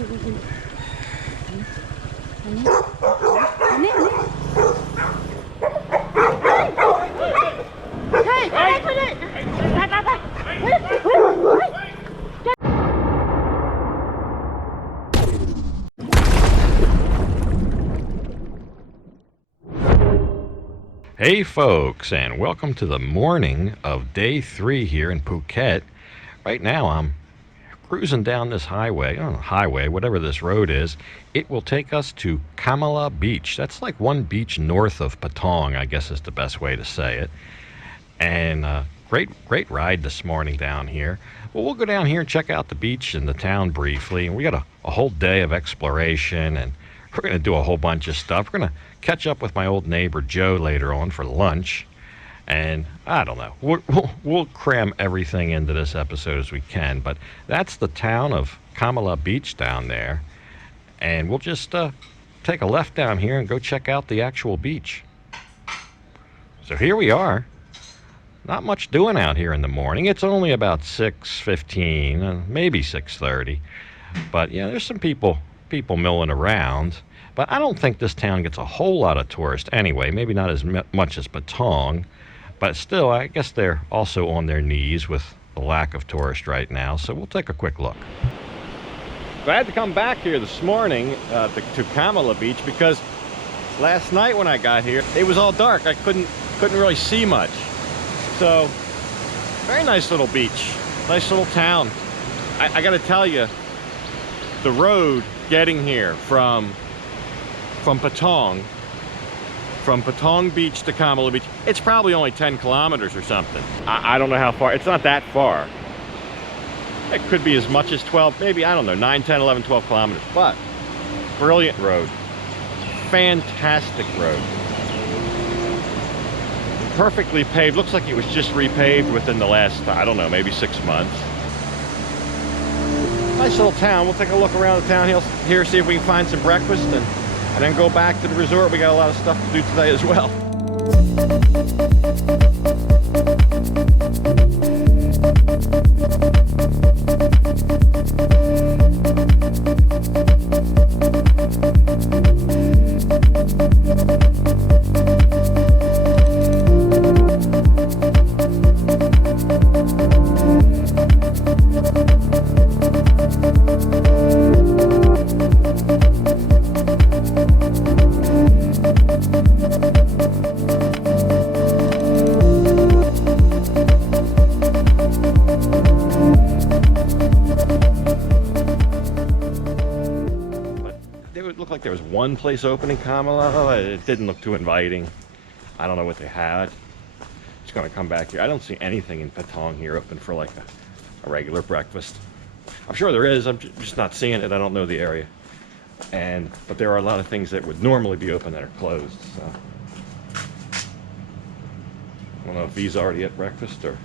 Hey folks, and welcome to the morning of day 3 here in Phuket. Right now I'm cruising down this highway, whatever this road is. It will take us to Kamala Beach. That's like one beach north of Patong, I guess is the best way to say it. And great ride this morning down here. Well, we'll go down here and check out the beach and the town briefly. And we got a whole day of exploration, and we're going to do a whole bunch of stuff. We're going to catch up with my old neighbor Joe later on for lunch. And I don't know, we'll cram everything into this episode as we can. But that's the town of Kamala Beach down there. And we'll just take a left down here and go check out the actual beach. So here we are. Not much doing out here in the morning. It's only about 6:15, maybe 6:30. But yeah, there's some people milling around. But I don't think this town gets a whole lot of tourists anyway. Maybe not as much as Patong. But still, I guess they're also on their knees with the lack of tourists right now. So we'll take a quick look. So I had to come back here this morning to Kamala Beach because last night when I got here, it was all dark. I couldn't really see much. So, very nice little beach, nice little town. I gotta tell you, the road getting here from Patong Beach to Kamala Beach, it's probably only 10 kilometers or something. I don't know how far, it's not that far. It could be as much as 12, maybe, I don't know, 9, 10, 11, 12 kilometers. But, brilliant road, fantastic road. Perfectly paved, looks like it was just repaved within the last, I don't know, maybe 6 months. Nice little town. We'll take a look around the town here, see if we can find some breakfast, and then go back to the resort. We got a lot of stuff to do today as well. There was one place open in Kamala. It didn't look too inviting. I don't know what they had. Just gonna come back here. I don't see anything in Patong here open for like a regular breakfast. I'm sure there is. I'm just not seeing it. I don't know the area. But there are a lot of things that would normally be open that are closed. So I don't know if V's already at breakfast or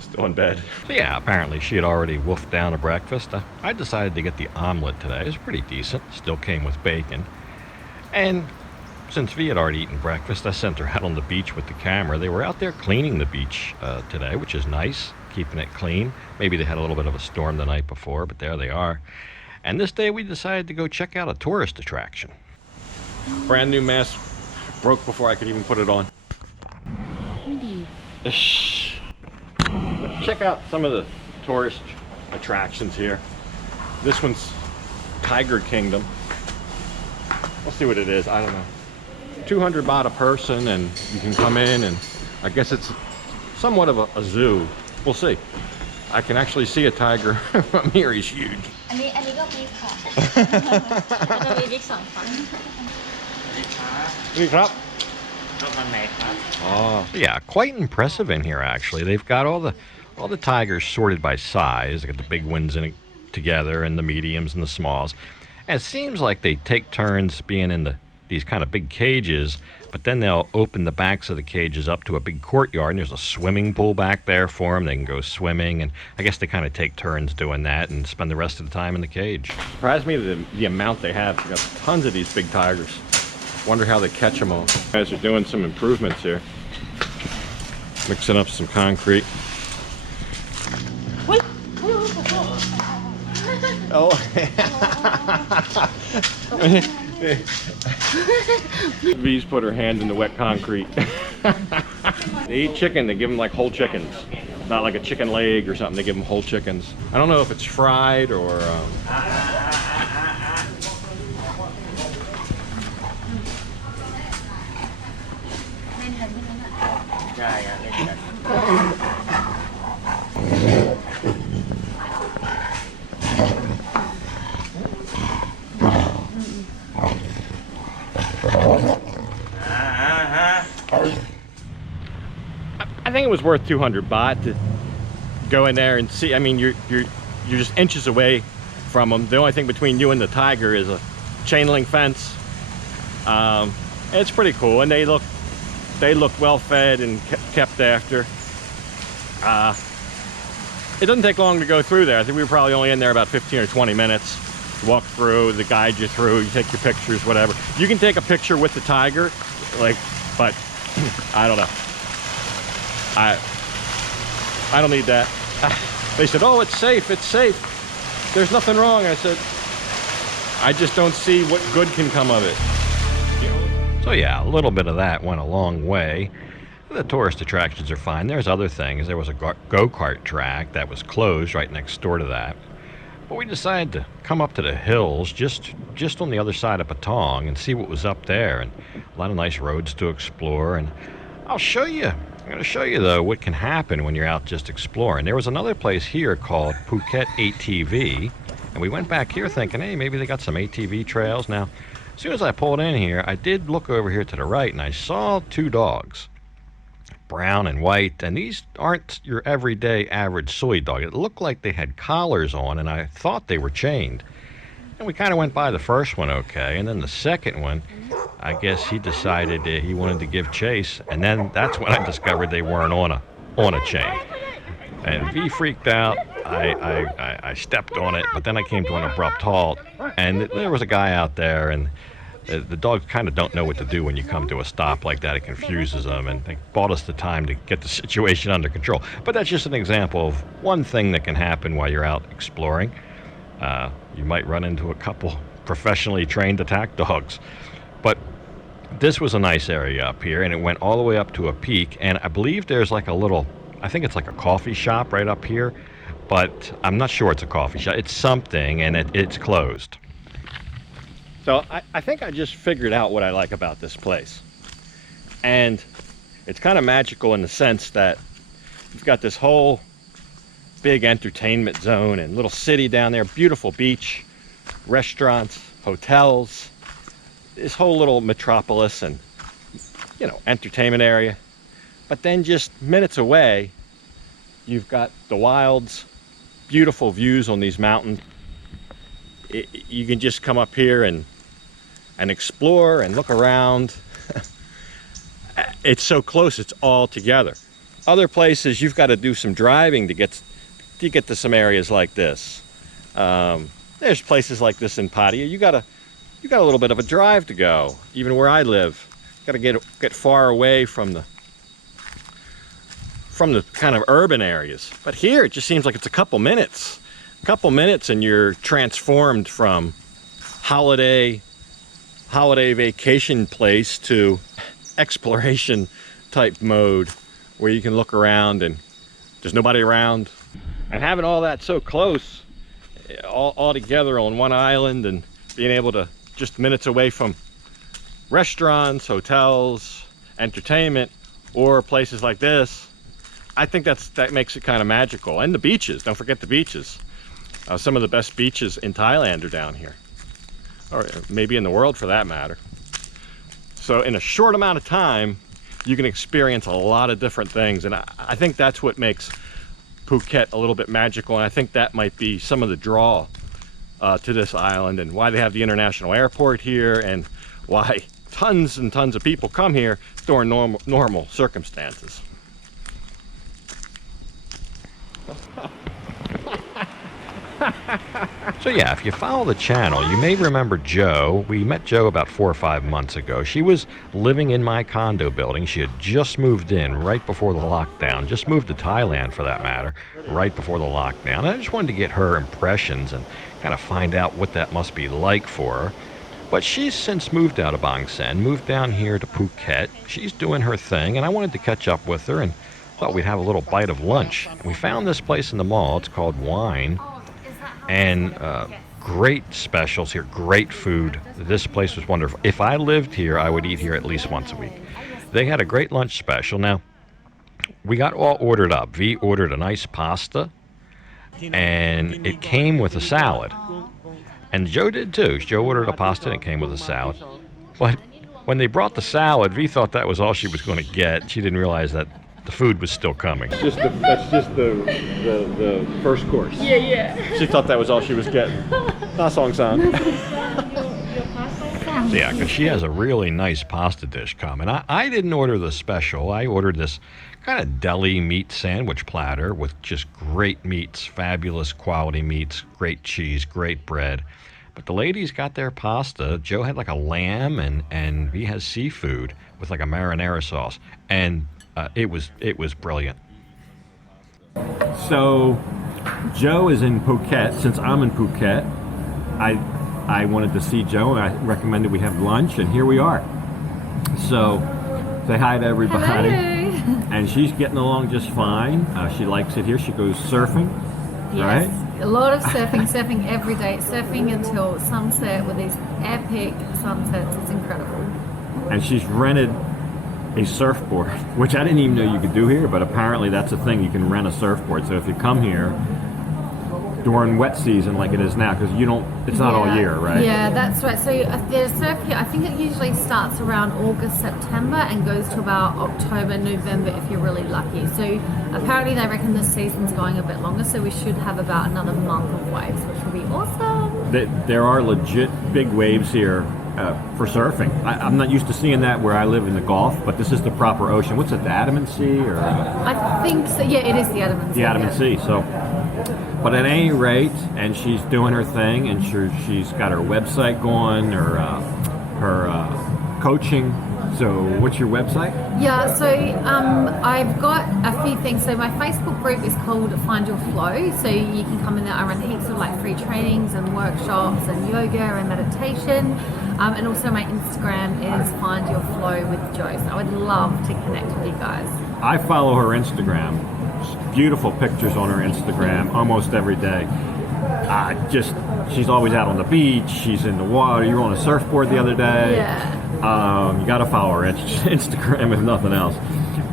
still in bed. So yeah, apparently she had already wolfed down a breakfast. I decided to get the omelet today. It was pretty decent. Still came with bacon. And since V had already eaten breakfast, I sent her out on the beach with the camera. They were out there cleaning the beach today, which is nice, keeping it clean. Maybe they had a little bit of a storm the night before, but there they are. And this day we decided to go check out a tourist attraction. Brand new mask, broke before I could even put it on. Check out some of the tourist attractions here. This one's Tiger Kingdom. We'll see what it is. I don't know. 200 baht a person, and you can come in, and I guess it's somewhat of a zoo. We'll see. I can actually see a tiger from here. He's huge. Oh, yeah, quite impressive in here actually. They've got all the tigers sorted by size. They got the big ones in it together, and the mediums and the smalls. And it seems like they take turns being in these kind of big cages, but then they'll open the backs of the cages up to a big courtyard, and there's a swimming pool back there for them. They can go swimming, and I guess they kind of take turns doing that and spend the rest of the time in the cage. Surprised me the amount they have. They got tons of these big tigers. Wonder how they catch them all. Guys are doing some improvements here. Mixing up some concrete. go. V's put her hand in the wet concrete. They eat chicken, they give them like whole chickens. Not like a chicken leg or something, they give them whole chickens. I don't know if it's fried or... I think it was worth 200 baht to go in there and see. I mean, you're just inches away from them. The only thing between you and the tiger is a chain link fence. It's pretty cool, and they look well fed and kept after. It doesn't take long to go through there. I think we were probably only in there about 15 or 20 minutes. You walk through, they guide you through, you take your pictures, whatever. You can take a picture with the tiger, like, but I don't know. I don't need that. They said, oh, it's safe, it's safe. There's nothing wrong. I said, I just don't see what good can come of it. So yeah, a little bit of that went a long way. The tourist attractions are fine. There's other things. There was a go-kart track that was closed right next door to that. But we decided to come up to the hills just on the other side of Patong and see what was up there, and a lot of nice roads to explore. And I'll show you. I'm going to show you though what can happen when you're out just exploring. There was another place here called Phuket ATV, and we went back here thinking, hey, maybe they got some ATV trails. Now, as soon as I pulled in here, I did look over here to the right, and I saw two dogs, brown and white, and these aren't your everyday average soy dog. It looked like they had collars on, and I thought they were chained. And we kind of went by the first one okay, and then the second one, I guess he decided he wanted to give chase, and then that's when I discovered they weren't on a chain. And V freaked out. I stepped on it, but then I came to an abrupt halt, and there was a guy out there, and the dogs kind of don't know what to do when you come to a stop like that. It confuses them, and they bought us the time to get the situation under control. But that's just an example of one thing that can happen while you're out exploring. You might run into a couple professionally trained attack dogs. But this was a nice area up here, and it went all the way up to a peak, and I believe there's like a little, I think it's like a coffee shop right up here, but I'm not sure it's a coffee shop. It's something, and it's closed. So I think I just figured out what I like about this place. And it's kind of magical in the sense that you've got this whole big entertainment zone and little city down there, beautiful beach, restaurants, hotels, this whole little metropolis and, you know, entertainment area. But then just minutes away, you've got the wilds, beautiful views on these mountains. You can just come up here and explore and look around. It's so close, it's all together. Other places you've got to do some driving to get to some areas like this. There's places like this in Pattaya. You got a little bit of a drive to go. Even where I live, got to get far away from the kind of urban areas. But here it just seems like it's a couple minutes and you're transformed from holiday vacation place to exploration type mode, where you can look around and there's nobody around, and having all that so close, all together on one island, and being able to just minutes away from restaurants, hotels, entertainment, or places like this. I think that makes it kind of magical. And the beaches, don't forget the beaches. Some of the best beaches in Thailand are down here, or maybe in the world for that matter. So in a short amount of time, you can experience a lot of different things, and I think that's what makes Phuket a little bit magical, and I think that might be some of the draw to this island, and why they have the international airport here, and why tons and tons of people come here during normal circumstances. So yeah, if you follow the channel, you may remember Jo. We met Jo about 4 or 5 months ago. She was living in my condo building. She had just moved in right before the lockdown, just moved to Thailand for that matter, right before the lockdown. I just wanted to get her impressions and kind of find out what that must be like for her. But she's since moved out of Bang Sen, moved down here to Phuket. She's doing her thing, and I wanted to catch up with her and thought we'd have a little bite of lunch. We found this place in the mall. It's called Wine, and great specials here, great food. This place was wonderful. If I lived here, I would eat here at least once a week. They had a great lunch special. Now, we got all ordered up. V ordered a nice pasta, and it came with a salad. And Joe did too. Joe ordered a pasta and it came with a salad. But when they brought the salad, V thought that was all she was going to get. She didn't realize that the food was still coming. That's just the first course. Yeah. She thought that was all she was getting. Not song sound. Yeah, because she has a really nice pasta dish coming. I didn't order the special. I ordered this kind of deli meat sandwich platter with just great meats, fabulous quality meats, great cheese, great bread. But the ladies got their pasta. Joe had like a lamb, and he has seafood with like a marinara sauce, and it was brilliant. So, Joe is in Phuket. Since I'm in Phuket, I wanted to see Joe, and I recommended we have lunch, and here we are. So, say hi to everybody. Hello. And she's getting along just fine. She likes it here. She goes surfing, Yes, right? a lot of surfing every day, surfing until sunset with these epic sunsets. It's incredible. And she's rented a surfboard, which I didn't even know you could do here, but apparently that's a thing. You can rent a surfboard. So if you come here during wet season like it is now, because it's not all year, right? Yeah, that's right. So the surf here, I think it usually starts around August, September and goes to about October, November if you're really lucky. So apparently they reckon this season's going a bit longer, so we should have about another month of waves, which will be awesome. There are legit big waves here for surfing. I'm not used to seeing that where I live in the Gulf, but this is the proper ocean. What's it, the Andaman Sea? I think so. Yeah, it is the Andaman Sea. The Andaman Sea. So, but at any rate, and she's doing her thing, and she's got her website going, her coaching. So, what's your website? Yeah, so I've got a few things. So my Facebook group is called Find Your Flow. So you can come in there. I run heaps of like free trainings and workshops and yoga and meditation. And also my Instagram is Find Your Flow with Joe. So I would love to connect with you guys. I follow her Instagram. Beautiful pictures on her Instagram almost every day. She's always out on the beach. She's in the water. You were on a surfboard the other day. Yeah. You got to follow her Instagram if nothing else.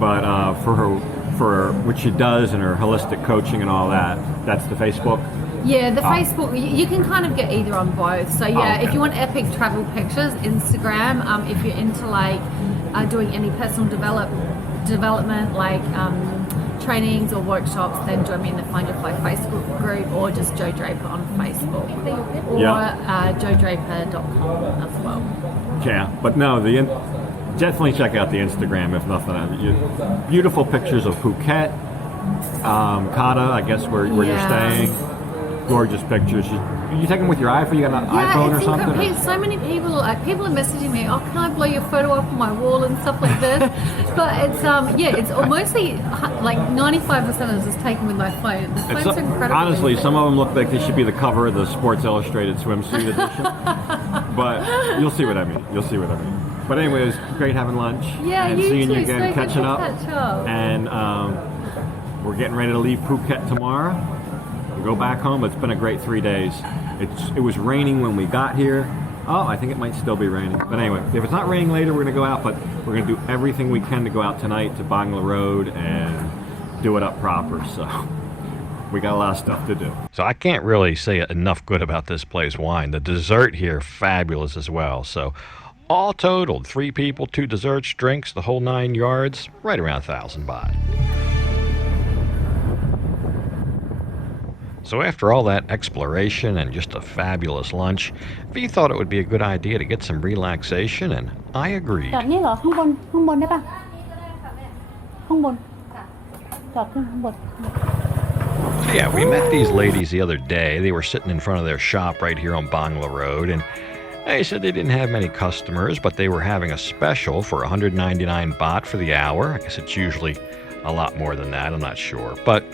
But for what she does and her holistic coaching and all that, that's the Facebook. Yeah, the Facebook, you can kind of get either on both. So yeah, okay. If you want epic travel pictures, Instagram. If you're into like doing any personal development like trainings or workshops, then join me in the Find Your Flow Facebook group, or just Joe Draper on Facebook, or joedraper.com as well. Yeah, but no, definitely check out the Instagram if nothing else. Beautiful pictures of Phuket, Kata, I guess where you're staying. Gorgeous pictures. You take them with your iPhone? You got an iPhone or something? Yeah, so many people are messaging me, oh, can I blow your photo up on my wall and stuff like this? But it's it's mostly like 95% of it is taken with my phone. The phones are incredible. Honestly, some of them look like they should be the cover of the Sports Illustrated swimsuit edition. But you'll see what I mean. But anyway, it was great having lunch. Yeah, and you seeing too. you again, So catching up. catch up. And we're getting ready to leave Phuket tomorrow. We'll go back home. It's been a great 3 days. It was raining when we got here. Oh, I think it might still be raining. But anyway, if it's not raining later, we're going to go out. But we're going to do everything we can to go out tonight to Bangla Road and do it up proper. So we got a lot of stuff to do. So I can't really say enough good about this place, Wine. The dessert here, fabulous as well. So all totaled, 3 people, 2 desserts, drinks, the whole 9 yards, right around 1,000 baht. So after all that exploration and just a fabulous lunch, V thought it would be a good idea to get some relaxation, and I agreed. จอดนี่เหรอข้างบนได้ปะข้างบนจอดขึ้นข้างบน Yeah, we met these ladies the other day. They were sitting in front of their shop right here on Bangla Road, and they said they didn't have many customers, but they were having a special for 199 baht for the hour. I guess it's usually a lot more than that, I'm not sure. But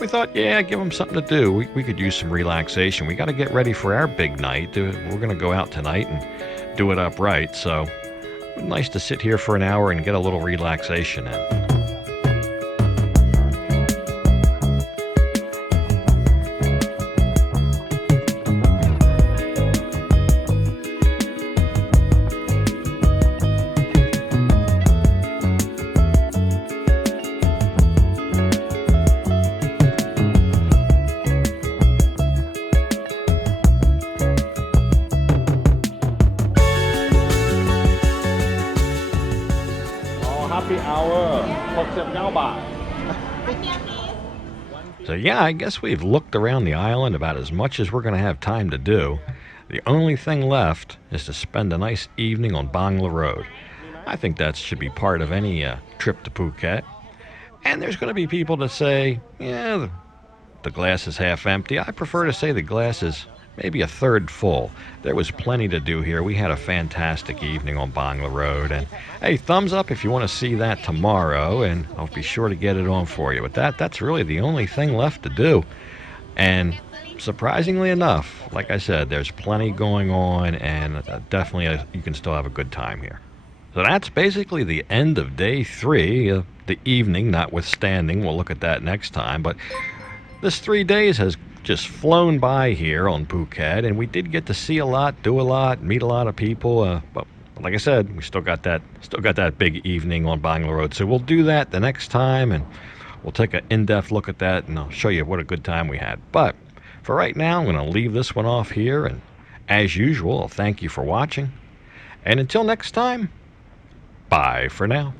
we thought, yeah, give them something to do. We could use some relaxation. We got to get ready for our big night. We're going to go out tonight and do it upright. So nice to sit here for an hour and get a little relaxation in. Happy hour 69 baht. So yeah, I guess we've looked around the island about as much as we're going to have time to do. The only thing left is to spend a nice evening on Bangla Road. I think that should be part of any trip to Phuket. And there's going to be people that say, yeah, the glass is half empty. I prefer to say the glass is maybe a third full. There was plenty to do here. We had a fantastic evening on Bangla Road. And hey, thumbs up if you want to see that tomorrow, and I'll be sure to get it on for you. But that's really the only thing left to do. And surprisingly enough, like I said, there's plenty going on, and definitely you can still have a good time here. So that's basically the end of day 3, the evening notwithstanding. We'll look at that next time. But this 3 days has just flown by here on Phuket, and we did get to see a lot, do a lot, meet a lot of people. But like I said, we still got that big evening on Bangla Road. So we'll do that the next time, and we'll take an in-depth look at that, and I'll show you what a good time we had. But for right now, I'm going to leave this one off here, and as usual, I'll thank you for watching. And until next time, bye for now.